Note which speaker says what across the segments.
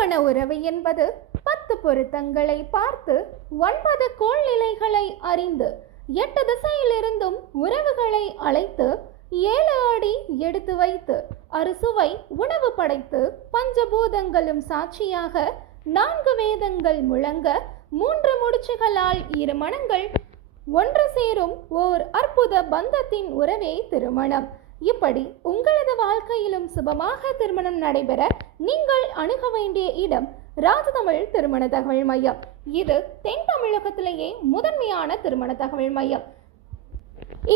Speaker 1: என்பது பத்து பொருத்தங்களை பார்த்து ஒன்பது கோள்நிலைகளை அறிந்து எட்டு திசையிலிருந்தும் உறவுகளை அழைத்து ஏழு அடி எடுத்து வைத்து அறுசுவை உணவு படைத்து பஞ்சபூதங்களும் சாட்சியாக நான்கு வேதங்கள் முழங்க மூன்று முடிச்சுகளால் இரு மனங்கள் ஒன்று சேரும் ஓர் அற்புத பந்தத்தின் உறவே திருமணம். இப்படி உங்களது வாழ்க்கையிலும் சுபமாக திருமணம் நடைபெற நீங்கள் அணுக வேண்டிய இடம் ராஜதமிழ் திருமண தகவல் மையம். இது தென் தமிழகத்திலேயே முதன்மையான திருமண தகவல் மையம்.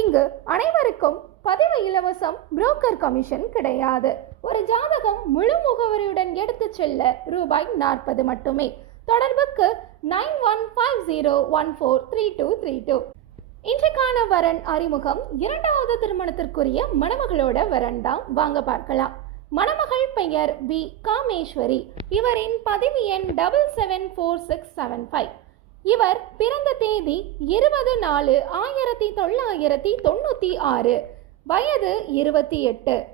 Speaker 1: இங்கு அனைவருக்கும் பதிவு இலவசம் புரோக்கர் கமிஷன் கிடையாது. ஒரு ஜாதகம் முழு முகவரியுடன் எடுத்துச் செல்ல ரூபாய் நாற்பது மட்டுமே. தொடர்புக்கு nine one five zero one four three two three two. இன்றைக்கான வரன் அறிமுகம் இரண்டாவது திருமணத்திற்குரிய மணமகளோட வரன் தான். வாங்க பார்க்கலாம். மணமகள் பெயர் பி காமேஸ்வரி. இவரின் பதிவு எண் double seven four six seven five. இவர் பிறந்த தேதி இருபது நாலு ஆயிரத்தி தொள்ளாயிரத்தி தொண்ணூற்றி ஆறு. வயது இருபத்தி எட்டு.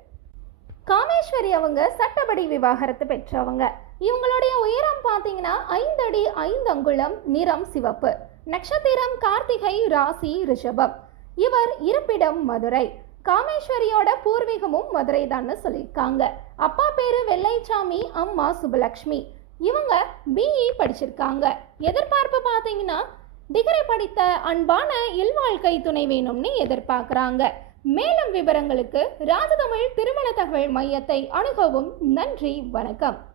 Speaker 1: காமேஸ்வரி அவங்க சட்டப்படி விவாகரத்து பெற்றவங்க. இவங்களுடைய உயரம் பார்த்தீங்கன்னா ஐந்தடி ஐந்து அங்குளம் நிறம் சிவப்பு. நட்சத்திரம் கார்த்திகை ராசி ரிஷபம். இவர் இருப்பிடம் மதுரை. காமேஸ்வரியோட பூர்வீகமும் மதுரை தான் சொல்லியிருக்காங்க. அப்பா பேரு வெள்ளைச்சாமி அம்மா சுபலக்ஷ்மி இவங்க பிஇ படிச்சிருக்காங்க. எதிர்பார்ப்பு பார்த்தீங்கன்னா டிகிரி படித்த அன்பான இல்வாழ்க்கை துணை வேணும்னு எதிர்பார்க்குறாங்க. மேலும் விவரங்களுக்கு ராஜதமிழ் திருமண தகவல் மையத்தை அணுகவும் நன்றி வணக்கம்.